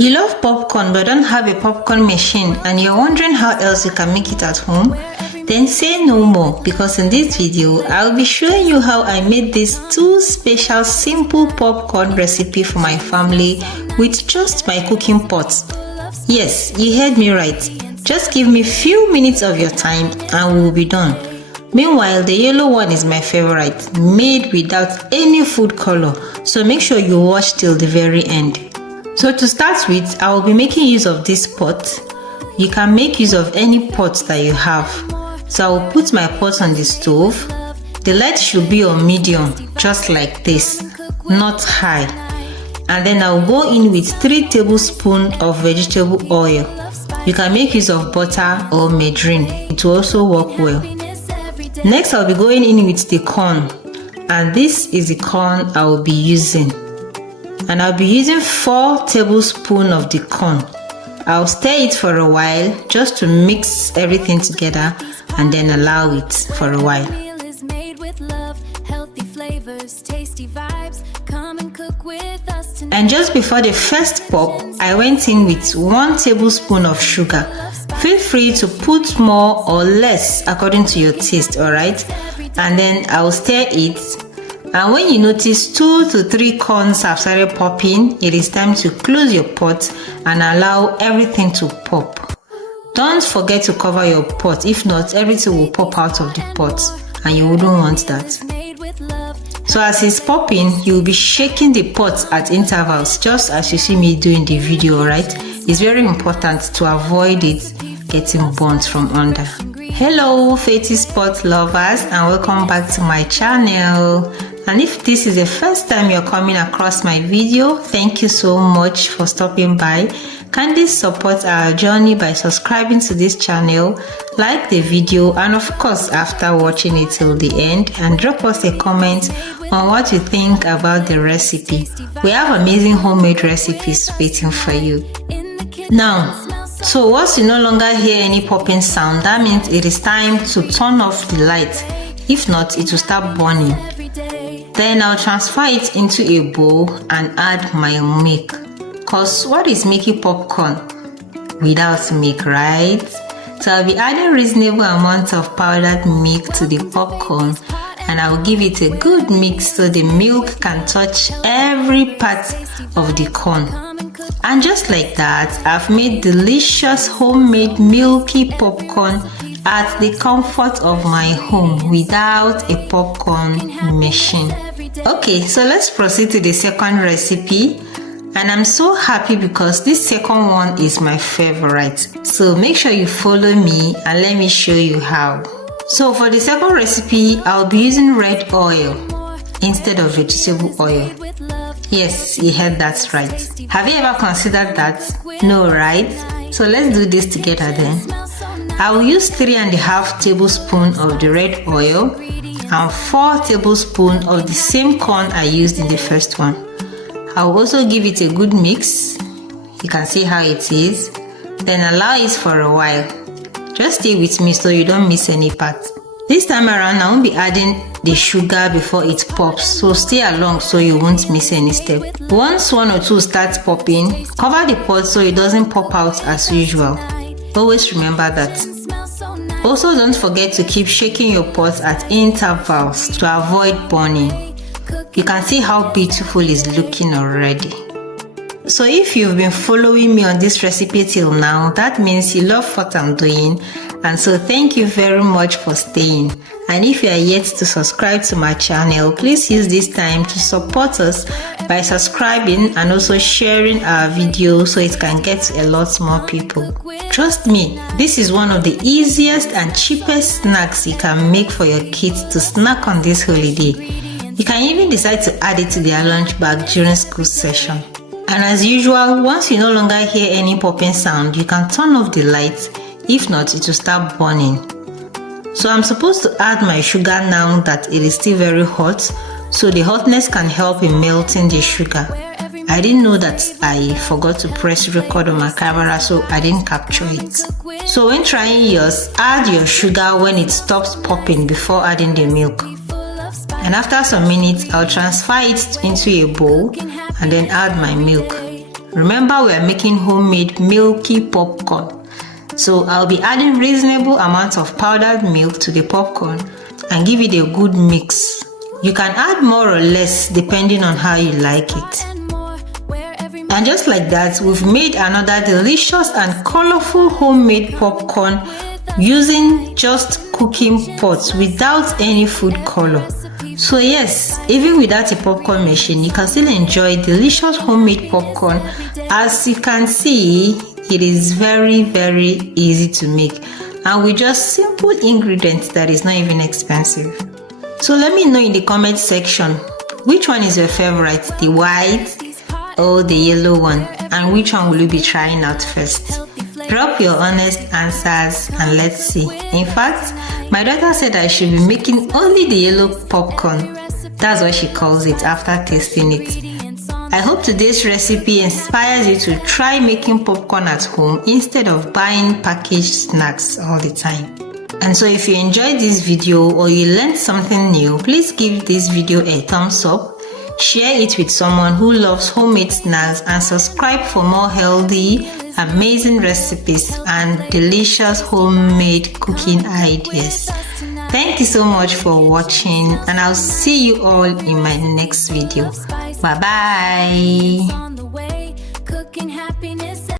You love popcorn but don't have a popcorn machine and you're wondering how else you can make it at home? Then say no more, because in this video, I'll be showing you how I made this 2 special simple popcorn recipe for my family with just my cooking pot. Yes, you heard me right. Just give me few minutes of your time and we'll be done. Meanwhile, the yellow one is my favorite, made without any food color, so make sure you watch till the very end. So to start with, I will be making use of this pot. You can make use of any pot that you have. So I will put my pot on the stove. The light should be on medium, just like this, not high. And then I'll go in with 3 tablespoons of vegetable oil. You can make use of butter or margarine. It will also work well. Next, I'll be going in with the corn. And this is the corn I will be using. And I'll be using 4 tablespoons of the corn. I'll stir it for a while just to mix everything together and then allow it for a while. And just before the first pop, I went in with 1 tablespoon of sugar. Feel free to put more or less according to your taste, alright? And then I'll stir it. And when you notice 2 to 3 corns have started popping, it is time to close your pot and allow everything to pop. Don't forget to cover your pot, if not everything will pop out of the pot and you wouldn't want that. So as it's popping, you'll be shaking the pot at intervals, just as you see me doing the video, right? It's very important to avoid it getting burnt from under. Hello Faithy spot lovers, and welcome back to my channel. And if this is the first time you're coming across my video, thank you so much for stopping by. Kindly support our journey by subscribing to this channel, like the video, and of course after watching it till the end, and drop us a comment on what you think about the recipe. We have amazing homemade recipes waiting for you. Now, so once you no longer hear any popping sound, that means it is time to turn off the light. If not, it will start burning. Then I'll transfer it into a bowl and add my milk. Cause what is making popcorn without milk, right? So I'll be adding reasonable amount of powdered milk to the popcorn, and I will give it a good mix so the milk can touch every part of the corn. And just like that, I've made delicious homemade milky popcorn at the comfort of my home without a popcorn machine. Okay, so let's proceed to the second recipe. And I'm so happy because this second one is my favorite. So make sure you follow me and let me show you how. So for the second recipe, I'll be using red oil instead of vegetable oil. Yes, you heard that right. Have you ever considered that? No, right? So let's do this together then. I will use 3.5 tablespoons of the red oil and 4 tablespoons of the same corn I used in the first one. I will also give it a good mix. You can see how it is. Then allow it for a while. Just stay with me so you don't miss any part. This time around, I won't be adding the sugar before it pops, so stay along so you won't miss any step. Once 1 or 2 starts popping, cover the pot so it doesn't pop out as usual. Always remember that. Also, don't forget to keep shaking your pot at intervals to avoid burning. You can see how beautiful it's looking already. So if you've been following me on this recipe till now, that means you love what I'm doing, and so thank you very much for staying. And if you are yet to subscribe to my channel, please use this time to support us by subscribing and also sharing our video so it can get to a lot more people. Trust me, this is one of the easiest and cheapest snacks you can make for your kids to snack on this holiday. You can even decide to add it to their lunch bag during school session. And as usual, once you no longer hear any popping sound, you can turn off the light. If not, it will start burning. So I'm supposed to add my sugar now that it is still very hot, so the hotness can help in melting the sugar. I didn't know that I forgot to press record on my camera, so I didn't capture it. So when trying yours, add your sugar when it stops popping before adding the milk. And after some minutes, I'll transfer it into a bowl and then add my milk. Remember, we are making homemade Milky popcorn. So I'll be adding reasonable amounts of powdered milk to the popcorn and give it a good mix. You can add more or less depending on how you like it. And just like that, we've made another delicious and colorful homemade popcorn using just cooking pots without any food color. So yes, even without a popcorn machine, you can still enjoy delicious homemade popcorn. As you can see, it is very easy to make, and with just simple ingredients that is not even expensive. So let me know in the comment section, which one is your favorite, the white or the yellow one, and which one will you be trying out first? Drop your honest answers and let's see. In fact, my daughter said I should be making only the yellow popcorn. That's what she calls it after tasting it. I hope today's recipe inspires you to try making popcorn at home instead of buying packaged snacks all the time. And so if you enjoyed this video or you learned something new, please give this video a thumbs up, share it with someone who loves homemade snacks, and subscribe for more healthy, amazing recipes and delicious homemade cooking ideas. Thank you so much for watching, and I'll see you all in my next video. Bye bye.